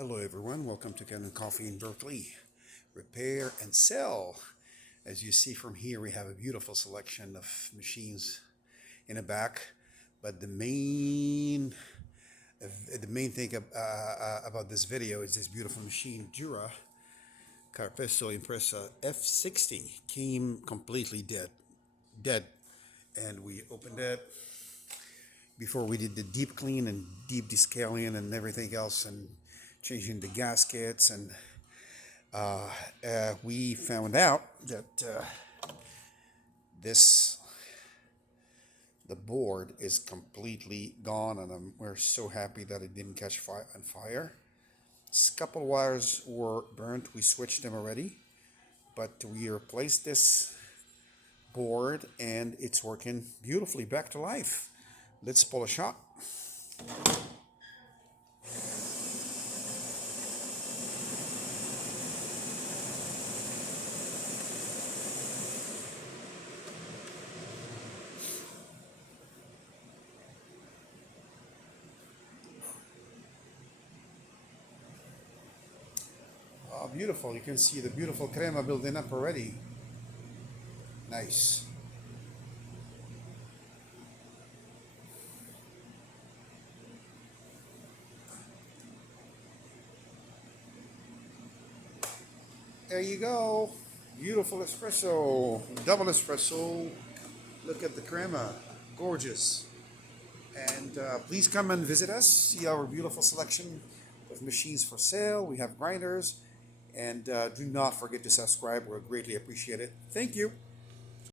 Hello everyone, welcome to Kanen Coffee in Berkeley. Repair and sell. As you see from here, we have a beautiful selection of machines in the back. But the main thing about this video is this beautiful machine, Jura Espresso F60, came completely dead. And we opened it before we did the deep clean and deep descaling and everything else, and changing the gaskets, and we found out that the board is completely gone, and we're so happy that it didn't catch on fire. A couple wires were burnt. We switched them already, but we replaced this board and it's working beautifully, back to life. Let's pull a shot. Oh, beautiful. You can see the beautiful crema building up already. Nice. There you go. Beautiful espresso. Double espresso. Look at the crema. Gorgeous. And please come and visit us. See our beautiful selection of machines for sale. We have grinders. And do not forget to subscribe. We'll greatly appreciate it. Thank you.